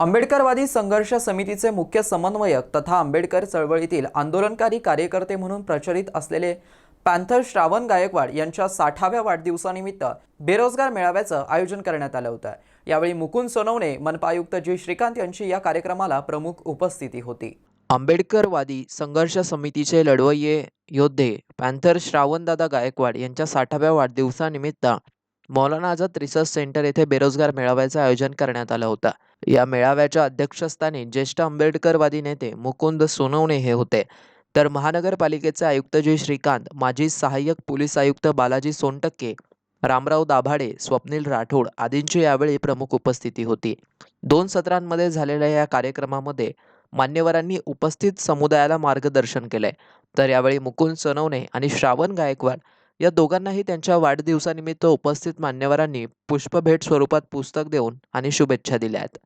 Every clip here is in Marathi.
आंबेडकरवादी संघर्ष समितीचे मुख्य समन्वयक तथा आंबेडकर चळवळीतील आंदोलनकारी कार्यकर्ते म्हणून प्रचलित असलेले पॅन्थर श्रावण गायकवाड यांच्या साठाव्या वाढदिवसानिमित्त बेरोजगार मेळाव्याचं आयोजन करण्यात आलं होतं. यावेळी मुकुंद सोनवणे मनपा आयुक्त जी. श्रीकांत यांची या कार्यक्रमाला प्रमुख उपस्थिती होती. आंबेडकरवादी संघर्ष समितीचे लढवय्ये योद्धे पॅन्थर श्रावणदादा गायकवाड यांच्या साठाव्या वाढदिवसानिमित्त मौलाना आझाद रिसर्च सेंटर येथे बेरोजगार मेळाव्याचं आयोजन करण्यात आलं होतं. या मेळाव्याच्या अध्यक्षस्थानी ज्येष्ठ आंबेडकरवादी नेते मुकुंद सोनवणे हे होते. तर महानगरपालिकेचे आयुक्त जी श्रीकांत माजी सहाय्यक पोलीस आयुक्त बालाजी सोनटक्के रामराव दाभाडे स्वप्नील राठोड आदींची यावेळी प्रमुख उपस्थिती होती. दोन सत्रांमध्ये झालेल्या या कार्यक्रमामध्ये मान्यवरांनी उपस्थित समुदायाला मार्गदर्शन केलंय. तर यावेळी मुकुंद सोनवणे आणि श्रावण गायकवाड या दोघांनाही त्यांच्या वाढदिवसानिमित्त उपस्थित मान्यवरांनी पुष्पभेट स्वरूपात पुस्तक देऊन आणि शुभेच्छा दिल्या आहेत.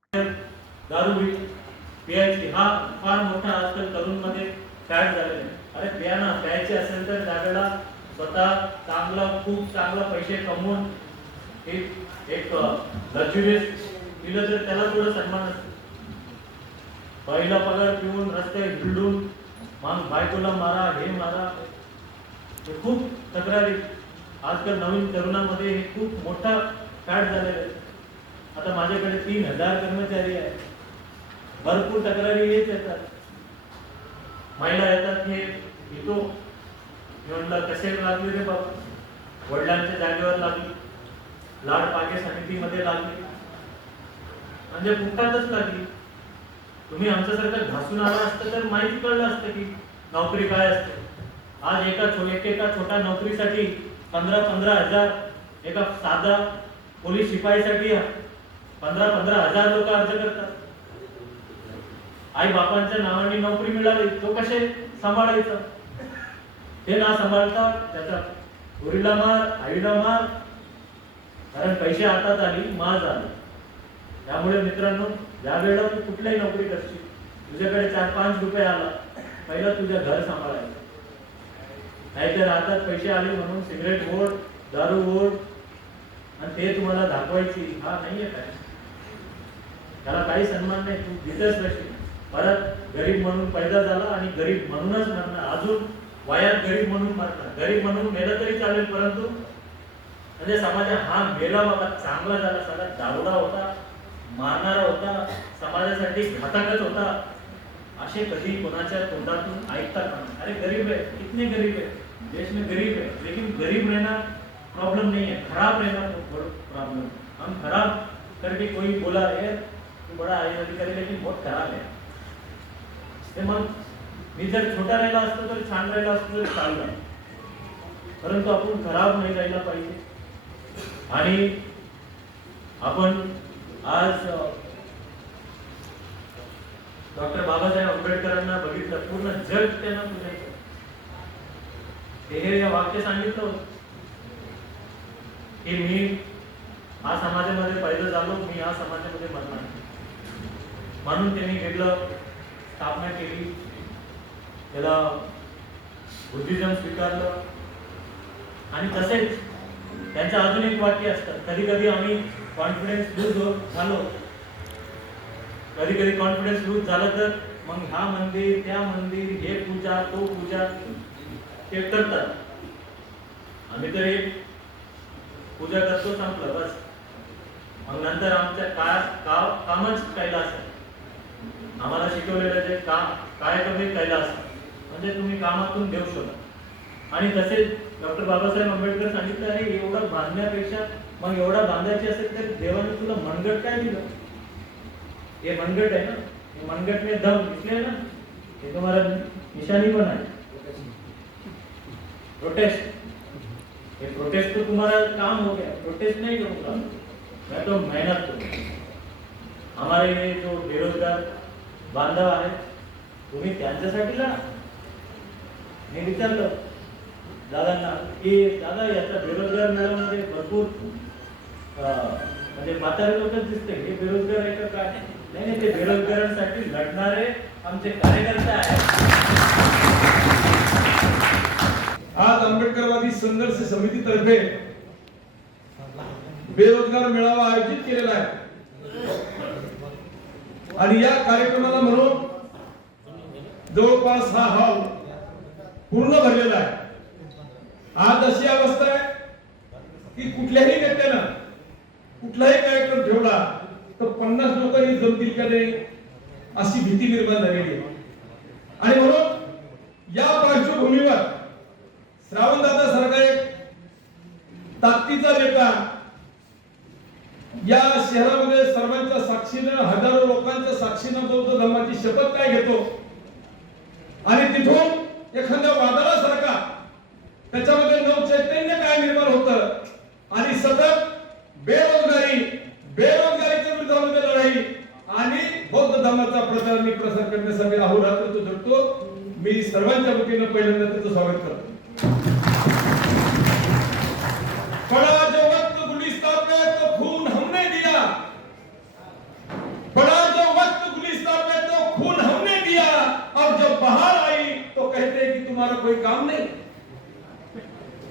स्वतः चांगला खूप चांगला पैसे कमवून एक एक लक्झुरियस दिलं तर त्याला थोडं सन्मान असतो. पहिला पगार पिऊन रस्ते हिंडून मग बायकोला मारा हे मारा. खूप तक्रारी आजकाल नवीन तरुणामध्ये हे खूप मोठा फॅट झालेला आहे. आता माझ्याकडे तीन हजार कर्मचारी आहेत. भरपूर तक्रारी येत येतात. महिला येतात हे येतो म्हणलं कसे लागले रे बाबा? वडिलांच्या जागेवर लागली. लाड पागे समितीमध्ये लागली. म्हणजे फुकटातच लागली. तुम्ही आमच्यासारखं घासून आला असतं तर माहिती कळलं असतं की नोकरी काय असते. आज एका एक एका छोट्या नोकरीसाठी पंधरा पंधरा हजार एका साधा पोलीस शिपाईसाठी पंधरा पंधरा हजार लोक अर्ज करतात. आई बापांच्या नावाने नोकरी मिळाली तो कसे सांभाळायचा? ते ना सांभाळता त्याचा गुरीला मार आईला मार कारण पैसे हातात आली मार झाला. त्यामुळे मित्रांनो ज्या वेळेला तू कुठल्याही नोकरी करशील. तुझ्याकडे चार पाच रुपये आला पहिला तुझं घर सांभाळायचं. नाहीतर हातात पैसे आले म्हणून सिगरेट ओढ दारू ओढ आणि ते तुम्हाला दाखवायची. हा नाहीये काय? त्याला काही सन्मान नाही. तू घेतच राहशील परत गरीब म्हणून पैदा झाला आणि गरीब म्हणूनच मरणार. अजून वयात गरीब म्हणून मरणार. गरीब म्हणून मेलं तरी चालेल परंतु म्हणजे समाजा हा मेला बाबा चांगला झाला. सगळा दारुडा होता मारणारा होता समाजासाठी घातकच होता. असे कधी कोणाच्या तोंडातून ऐकता का अरे गरीब आहे कितने गरीब आहे देश में गरीब है लेकिन गरीब रहना प्रॉब्लम नहीं है। खराब रहना प्रॉब्लम हम खराब करके कोई बोला है तू बड़ा आई अधिकारी लेकिन बहुत खराब है। ते मग मी जर छोटा राहिला असतो तर छान राहिला असतो तर चांगला परंतु आपण खराब नाही राहिला पाहिजे आणि आपण आज डॉक्टर बाबासाहेब आंबेडकरांना बघितलं पूर्ण जग त्यांना हे वाक्य सांगितलं होतं. की मी हा समाजामध्ये पैदा झालो मी या समाजामध्ये मरणार म्हणून त्यांनी घेतलं स्थापना केली. त्याला बुद्धिजम स्वीकारलं. आणि तसेच त्यांचं अजून एक वाक्य असतं. कधी कधी आम्ही कॉन्फिडन्स लूज हो- झालो. कधी कधी कॉन्फिडन्स लूज झालं तर मग हा मंदिर त्या मंदिर हे पूजा तो पूजा ते करतात. आम्ही तर एक पूजा करतो संपलं बस. मग नंतर आमच्या काय का कामच कैलास आहे आम्हाला शिकवलेलं जे काम काय कमी कैलास म्हणजे तुम्ही कामातून देऊ शोधा आणि तसेच डॉक्टर बाबासाहेब आंबेडकर सांगितलं आहे एवढं बांधण्यापेक्षा मग एवढा बांधायची असेल तर देवाने तुला मनगट काय दिलं? हे मनगट आहे ना? ये मनगट में दम इसलिए ना? हे तुम्हाला निशानी पण आहे. प्रोटेस्ट ये प्रोटेस्ट तो तुम्हारा काम हो गया. प्रोटेस्ट नहीं करूंगा मैं तो मेहनत करूंगा हमारे ये जो बेरोजगार बांधव आहेत तुम्ही त्यांच्यासाठी लढा मी विचारलं दादांना की दादा याचा बेरोजगार मेळाव्यामध्ये भरपूर म्हणजे म्हातारे लोकच दिसते. हे बेरोजगार आहे का काय? नाही नाही ते बेरोजगारांसाठी लढणारे आमचे कार्यकर्ते आहेत. आज आंबेडकरवादी संघर्ष समितीतर्फे बेरोजगार मेळावा आयोजित केलेला आहे. आणि या कार्यक्रमाला म्हणून जवळपास हा हॉल पूर्ण भरलेला आहे. आज अशी अवस्था आहे की कुठल्याही नेत्यानं कुठलाही कार्यक्रम ठेवला तर पन्नास लोकांनी जमतील का नाही अशी भीती निर्माण झालेली आहे. आणि म्हणून या पार्श्वभूमीवर श्रावणदादा सारखा एक ताकदीचा नेता. या शहरामध्ये सर्वांच्या साक्षीनं हजारो लोकांच्या साक्षीनं बौद्ध धर्माची शपथ काय घेतो? आणि तिथून एखाद्या वादळासारखा त्याच्यामध्ये नव चैतन्य काय निर्माण होतं? आणि सतत बेरोजगारी बेरोजगारीच्या विरोधामध्ये लढाई आणि बौद्ध धर्माचा प्रचार आणि प्रसार करण्यासाठी अहोरात्र तो झटतो मी सर्वांच्या वतीनं पहिल्यांदा त्याचं स्वागत करतो. बड़ा जो वक्त गुलिस्तान में तो खून हमने दिया। बड़ा जो वक्त गुलिस्तान में तो खून हमने दिया। और जब बाहर आई तो कहते कि तुम्हारा कोई काम नहीं।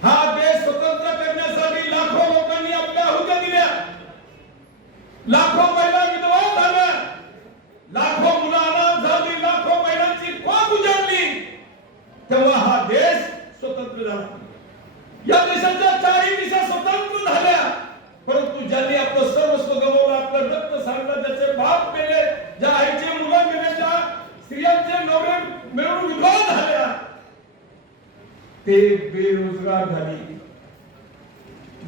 हा देश स्वतंत्र करण्यासाठी लाखो लोकांनी आपल्या आहुत्या दिल्या लाखो महिला विधवा झाल्या लाखो मुलं अनाथ झाली लाखो महिलांची खोप उजाडली तेव्हा हा देश स्वतंत्र झाला या देशाच्या चारही दिशा स्वतंत्र झाल्या. परंतु ज्यांनी आपलं सर्वस्व गमवलं आपलं रक्त सांगलं ज्याचे बाप मेले ज्या आईचे मुलं मेले ज्या स्त्रियांचे नवरे मिळून विधवा झाल्या. ते बेरोजगार झाली.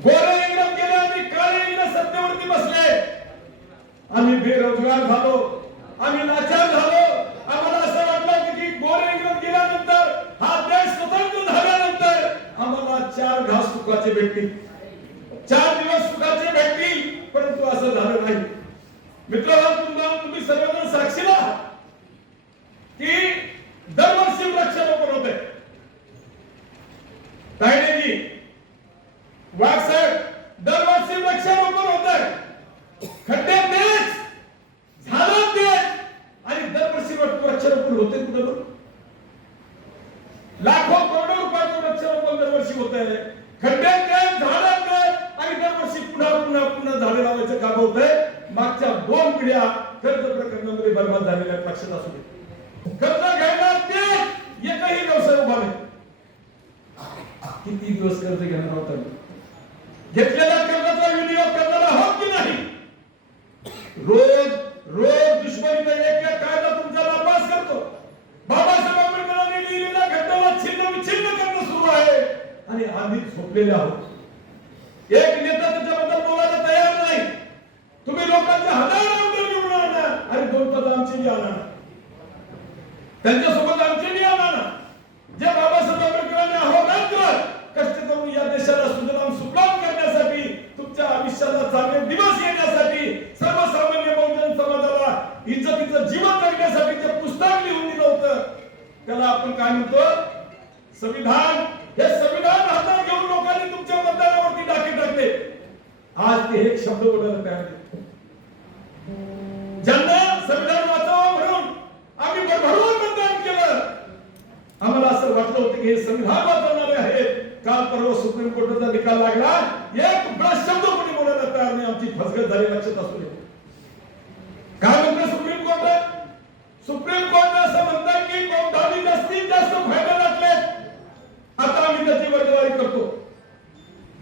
गोरे इंग्रज गेले आणि काळे इंग्रज सत्तेवरती बसले. आम्ही बेरोजगार झालो. आम्ही लाचार झालो. घास सुखाचे भेटतील. चार दिवस सुखाचे भेटतील परंतु असं झालं नाही. मित्रांनो तुम्ही सर्वजण साक्षीला की दरवर्षी वृक्षारोपण होते तायडेजी वाघ साहेब दरवर्षी वृक्षारोपण होत आहे खड्डे तेच झालं तेच आणि दरवर्षी वृक्षारोपण होते कुठं बरं? लाखो करोडो रुपयाचं वृक्षारोपण दरवर्षी होत आहे खड्डे तेच झाडं तेच आणि दरवर्षी पुन्हा पुन्हा पुन्हा झाडे लावायचं काम होत आहे मागच्या दोन पिढ्या कर्ज प्रकरणामध्ये बर्बाद झालेल्या आहेत, लक्षात असू दे कर्ज घ्यायला तेच एकही व्यवसाय उभा नाही किती दिवस कर्ज घेणार होता घेतलेल्या कर्जाचा विनियोग करणारा आहोत की नाही रोज रोज दुश्मनीचा एक एक कायदा तुमचा नापास करतो. बाबासाहेब आंबेडकरांनी लिहिलेला घटनेला छिन्न विच्छिन्न करणं सुरू आहे. आणि आम्ही झोपलेले आहोत. निर्माण करण्यासाठी जे पुस्तक लिहून दिलं होतं त्याला आपण काय म्हणतो? संविधान. हे संविधान हातात घेऊन लोकांनी तुमच्या मतदानावरती टाके टाकले. आज ते हे शब्द बोलायला तयार ज्यांना संविधान वाचावं म्हणून आम्ही भरभरून मतदान केलं आम्हाला असं वाटलं होतं की हे संविधान वाचवणारे आहेत. काल परवा सुप्रीम कोर्टाचा निकाल लागला. एक ब्रश शब्द कोणी बोलायला तयार नाही. आमची फसगत झाली लक्षात असू दे. काय म्हणतो सुप्रीम कोर्टात सुप्रीम कोर्ट असं म्हणतात की बौद्धांनी जास्तीत जास्त फायदा गाठले आता आम्ही त्याची वर्गवारी करतो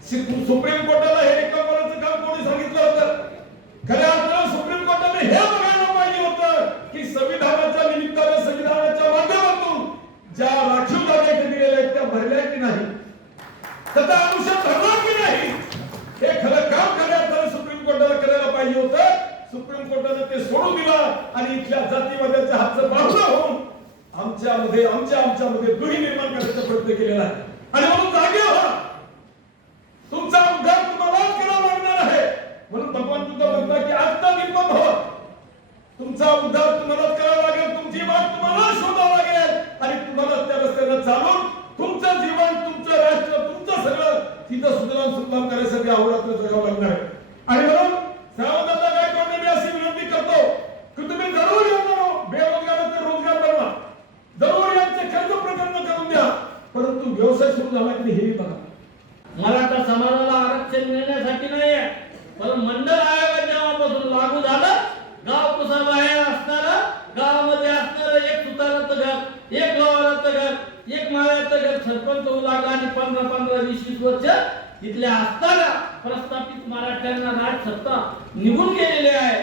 सु- सुप्रीम कोर्टाला हे रिकव्हरीचं काम कोणी सांगितलं होतं खऱ्या अर्थानं सुप्रीम कोर्टाने हे बघायला पाहिजे होतं की संविधानाच्या निमित्ताने संविधानाच्या माध्यमातून ज्या राखीव जागा इथे दिलेल्या आहेत त्या भरल्या की नाही त्याचा अनुषंग भरला की नाही हे खरं काम खऱ्या अर्थानं सुप्रीम कोर्टाला करायला पाहिजे होतं सुप्रीम कोर्टाने ते सोडून दिलं आणि इथल्या जातीवाद्याच्या हातचं बाजूला होऊन आमच्यामध्ये आमच्या आमच्यामध्ये दुही निर्माण करण्याचा प्रयत्न केलेला आहे आणि म्हणून जागे व्हा तुमचा उद्धार तुम्हालाच करावा लागणार आहे म्हणून भगवान बुद्ध म्हणतात की आत्ता निपम हो तुमचा उद्धार तुम्हालाच करावा लागेल तुमची वाट तुम्हाला शोधावं लागेल आणि तुम्हाला त्या रस्त्याला चालून तुमचं जीवन तुमचं राष्ट्र तुमचं सगळं तिथं सुधारण सुधारण करण्यासाठी अहोरात्र जगावं लागणार आहे आणि म्हणून श्रावणाचा काय करणे मी अशी विनंती करतो की तुम्ही जरूर येणार बेरोजगाराचे रोजगार बनवा जरूर यांचे खर्च प्रकरण करून द्या परंतु व्यवसाय सुरू झाला की नाही हेही बघा मराठा समाजाला आरक्षण मिळण्यासाठी नाही पण मंडळ आयोग जेव्हापासून लागू झालं गाव कुसाबाहेर असताना तिथल्या असताना प्रस्थापित मराठ्यांना राज सत्ता निघून गेलेली आहे.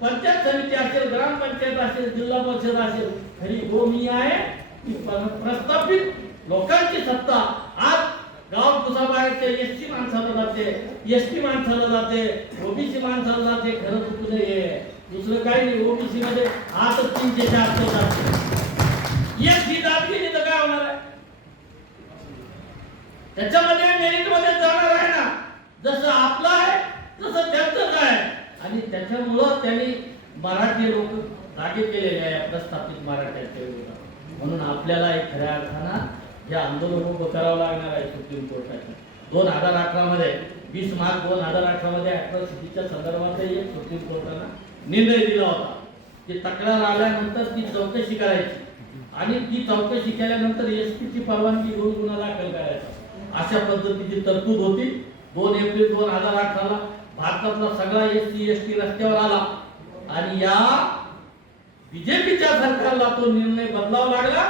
पंचायत समिती असेल ग्रामपंचायत असेल जिल्हा परिषद असेल खरी भूमी हो आहे. ती प्रस्थापित लोकांची सत्ता. आज गाव कुसाबाहेरचे एस टी माणसाला जाते एस टी माणसाला जाते ओबीसी माणसाला जाते खरं तर हे. दुसरं काही नाही ओबीसी मध्ये आज तीनशे चारशे जाते. एक टी जात गेली तर काय होणार आहे त्याच्यामध्ये मेरिटमध्ये जाणार आहे ना. जसं आपलं आहे तसं त्यांचं काय आणि त्याच्यामुळं त्यांनी मराठी लोक जागे केलेले आहे प्रस्थापित मराठ्यांच्या विरोधात म्हणून आपल्याला एक खऱ्या अर्थानं हे आंदोलन उभं करावं लागणार आहे सुप्रीम कोर्टाचे. दोन हजार अठरा मध्ये वीस मार्च दोन हजार अठरा मध्ये अॅट्रॉसिटीच्या संदर्भात एक सुप्रीम कोर्टानं निर्णय दिला होता. की तक्रार आल्यानंतर ती चौकशी करायची. आणि ती चौकशी केल्यानंतर एस ची परवानगी घेऊन गुन्हा दाखल करायचा. अशा पद्धतीची तरतूद होती. दोन एप्रिल दोन हजार अठराला भारतातला सगळा एस सी एस टी रस्त्यावर आला. आणि या बीजेपीच्या सरकारला तो निर्णय बदलावा लागला.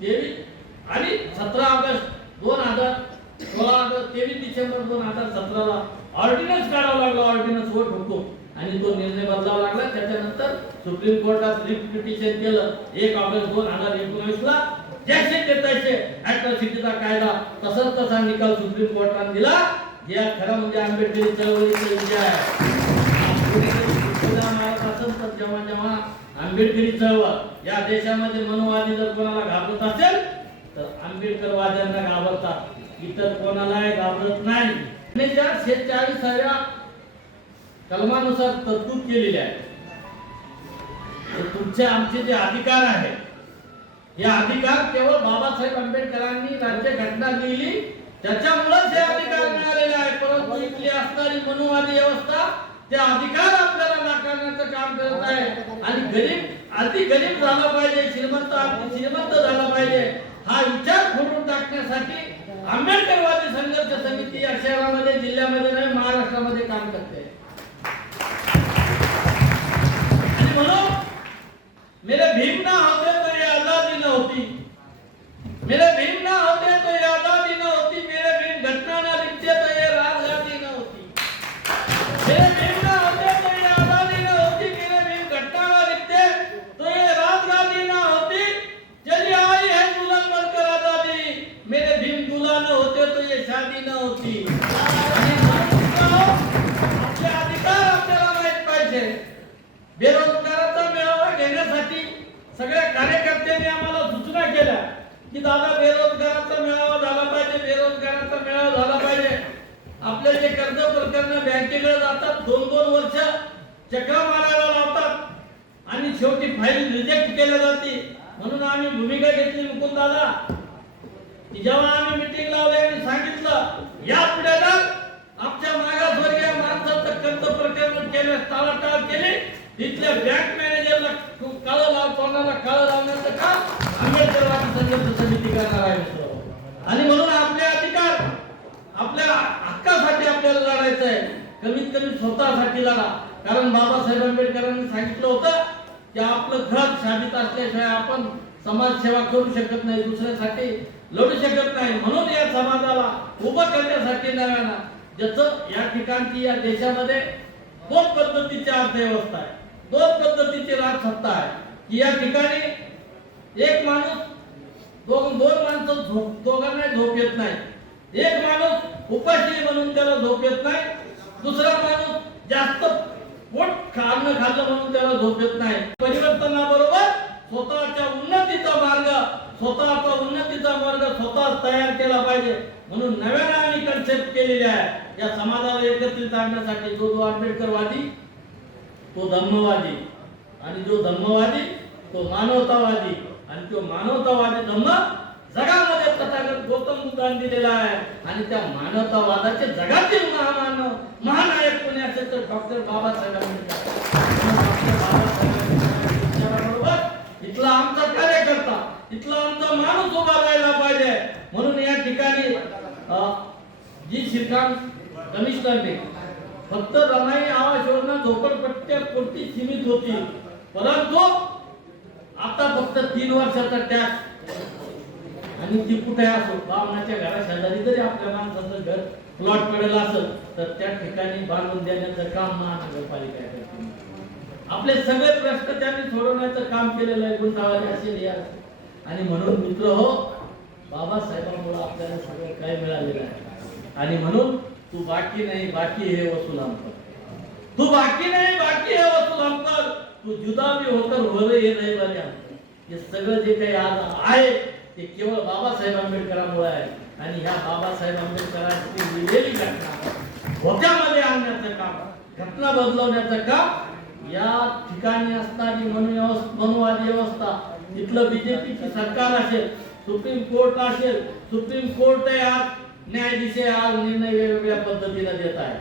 तेवीस आणि सतरा ऑगस्ट दोन हजार सोळा ऑगस्ट तेवीस डिसेंबर दोन हजार सतराला ऑर्डिनन्स काढावा लागला ऑर्डिनन्स वोट होतो आणि तो निर्णय बदलावा लागला. त्याच्यानंतर सुप्रीम कोर्टात रिट पिटिशन केलं. एक ऑगस्ट दोन हजार एकोणीसला जैसे ते तैसे अॅट्रॉसिटीचा कायदा तसाच तसा निकाल सुप्रीम कोर्टाने दिला. या खरं म्हणजे आंबेडकरी चळवळीचे विजय आहे. जेव्हा जेव्हा आंबेडकरी चळवळ या देशामध्ये मनोवादी जर कोणाला घाबरत असेल तर आंबेडकर वाद्यांना घाबरतात. इतर कोणालाही घाबरत नाही. शेहेचाळीसाव्या कलमानुसार तरतूद केलेली आहे. तुमचे आमचे जे अधिकार आहेत हे अधिकार केवळ बाबासाहेब आंबेडकरांनी राज्य घटना लिहिली. त्याच्यामुळेच हे अधिकार मिळालेले आहे परंतु इथली असणारी मनोवादी व्यवस्था ते अधिकार आपल्याला नाकारण्याचं काम करत आहे. आणि गरीब अति गरीब झाला पाहिजे श्रीमंत श्रीमंत झाला पाहिजे. हा विचार फोडून टाकण्यासाठी आंबेडकरवादी संघर्ष समिती या शहरामध्ये जिल्ह्यामध्ये नाही महाराष्ट्रामध्ये काम करते. आणि म्हणून मेरे भीम ना होते तो न होती मेरे भीम ना होते तो ये म्हणून आम्ही भूमिका घेतली मुकुंद दादा की जेव्हा आम्ही मिटिंग लावली आणि सांगितलं या पिढ्याला आमच्या मागासवर्गीय माणसाचं कर्ज प्रकरण केल्यास टाळाटाळ केली. तिथल्या बँक मॅनेजरला काळं लाव तोंडाला काळं लावण्याचं काम आंबेडकरवादी संघर्ष समिती करणार आहे. आणि म्हणून आपले अधिकार आपल्या हक्कासाठी आपल्याला लढायचं आहे. कमीत कमी स्वतःसाठी लढा. कारण बाबासाहेब आंबेडकरांनी सांगितलं होतं की आपलं घर शाबित असल्याशिवाय आपण समाजसेवा करू शकत नाही दुसऱ्यासाठी लढू शकत नाही. म्हणून या समाजाला उभं करण्यासाठी नव्यानं ज्याचं या ठिकाणची या देशामध्ये दोन पद्धतीची अर्थव्यवस्था आहे. दोन पद्धतीची राजसत्ता आहे. की या ठिकाणी एक माणूस दोन दोन माणसं झोप दोघांना झोप येत नाही. एक माणूस उपाशी म्हणून त्याला झोप येत नाही. दुसरा माणूस जास्त पोट खाणं खाल्लं म्हणून त्याला झोप येत नाही. परिवर्तनाबरोबर स्वतःच्या उन्नतीचा मार्ग स्वतःचा उन्नतीचा मार्ग स्वतः तयार केला पाहिजे. म्हणून नव्याने आम्ही कन्सेप्ट केलेली आहे. या समाजाला एकत्रित आणण्यासाठी जो जो आंबेडकरवादी तो धम्मवादी. आणि जो धम्मवादी तो मानवतावादी. आणि तो मानवतावादी धम्म जगामध्ये तथागत गौतम बुद्धांनी दिलेला आहे. आणि त्या मानवतावादाचे जगातील महामानव महानायक कोणी असेल तर डॉक्टर बाबासाहेब आंबेडकर इथला आमचा कार्यकर्ता इथला आमचा माणूस उभा राहायला पाहिजे. म्हणून या ठिकाणी जी श्रीकांत कमिशनरने फक्त रमाई आवास योजना झोपडपट्ट्या पुरती सीमित होती. परंतु आता फक्त तीन वर्षाचा टॅक्स आणि ती कुठे असो बामणाच्या घरा शेजारी जरी आपल्या माणसाचं घर प्लॉट मिळेल असेल तर त्या ठिकाणी बांधून देण्याचं काम महानगरपालिका करते. आपले सगळे प्रश्न त्यांनी सोडवण्याचं काम केलेलं आहे गुंतावाले असेल या. आणि म्हणून मित्र हो बाबासाहेबांमुळे आपल्याला सगळं काय मिळालेलं आहे? आणि म्हणून तू बाकी नाही बाकी हे वसूल आमकर तू बाकी नाही बाकी हे वसूल आमकर तू जुदा भी होकर हो रे हे नाही बने हे सगळं जे काही आज आहे ते केवळ बाबासाहेब आंबेडकरांमुळे आहे. आणि ह्या बाबासाहेब आंबेडकरांची लिहिलेली घटना होत्यामध्ये आणण्याचं काम घटना बदलवण्याचं काम या ठिकाणी असणारी मनुवादी व्यवस्था तिथलं बीजेपीची सरकार असेल सुप्रीम कोर्ट असेल सुप्रीम कोर्ट आज न्यायाधीश आज निर्णय वेगवेगळ्या पद्धतीने देत आहे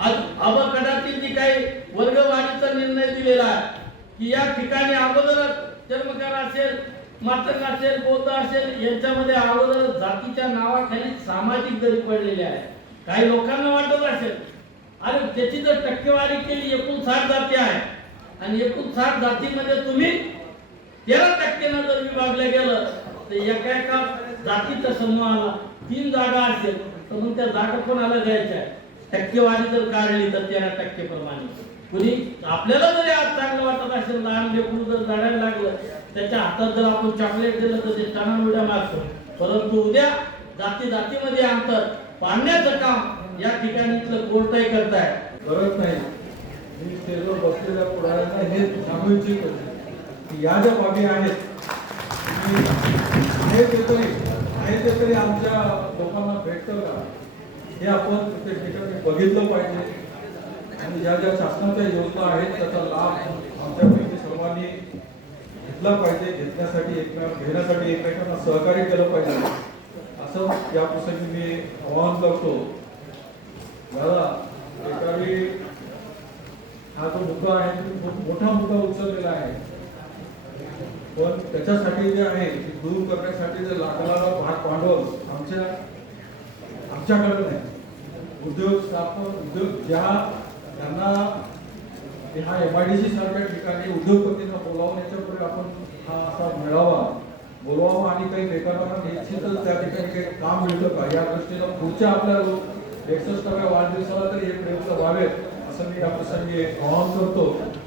आज अबकडातील जी काही वर्गवाढीचा निर्णय दिलेला आहे की या ठिकाणी अगोदर जन्मकार असेल मातंग असेल बौद्ध असेल यांच्यामध्ये अगोदर जातीच्या नावाखाली सामाजिक दरी पडलेले आहे. काही लोकांना वाटत असेल अरे त्याची जर टक्केवारी केली एकूण साठ जाती आहे आणि एकूण साठ जातीमध्ये तुम्ही तेरा टक्क्यानं जर विभागलं गेलं तर एका एका जातीच्या समूहाला तीन जागा असेल तर मग त्या जागा कोणाला द्यायच्या? टक्केवारी जर काढली तर तेरा टक्के प्रमाणे. कुणी आपल्याला जरी आज चांगलं वाटत असेल लहान लेकरू जर जाडायला लागलं त्याच्या हातात जर आपण चॉकलेट दिलं तर ते टणा उड्या मारतो. परंतु उद्या जाती जातीमध्ये अंतर पाडण्याचं काम या ठिकाणी इथलं कोर्टही करताय? गरज नाही. मी स्टेजवर बसलेल्या पुढाऱ्यांना हे सांगू इच्छितो की या ज्या बाबी आहेत हे आहे ते तरी आहे ते तरी आमच्या लोकांना भेटतं का हे आपण त्या ठिकाणी बघितलं पाहिजे. आणि ज्या ज्या शासनाच्या योजना आहेत त्याचा लाभ आमच्यापैकी सर्वांनी घेतलं पाहिजे घेतण्यासाठी एकमेक घेण्यासाठी एकमेकांना सहकार्य केलं पाहिजे. असं या प्रसंगी मी आवाहन करतो. दादा एकावेळी हा जो मुद्दा आहे तो खूप मोठा मुद्दा उचललेला आहे. पण त्याच्यासाठी जे आहे ते दूर करण्यासाठी जे लागणारा भाग भांडवल आमच्या आमच्याकडे नाही. उद्योग स्थापन उद्योग ज्या त्यांना ह्या एम आय डी सी सारख्या ठिकाणी उद्योगपतींना बोलावून याच्यापुढे आपण हा असा मेळावा बोलवावा आणि काही बेकारांना निश्चितच त्या ठिकाणी काही काम मिळतं का? या दृष्टीनं पुढच्या आपल्या एकसष्टाव्या वाढदिवसाला तरी हे प्रयत्न व्हावेत असं मी या प्रसंगी आवाहन करतो.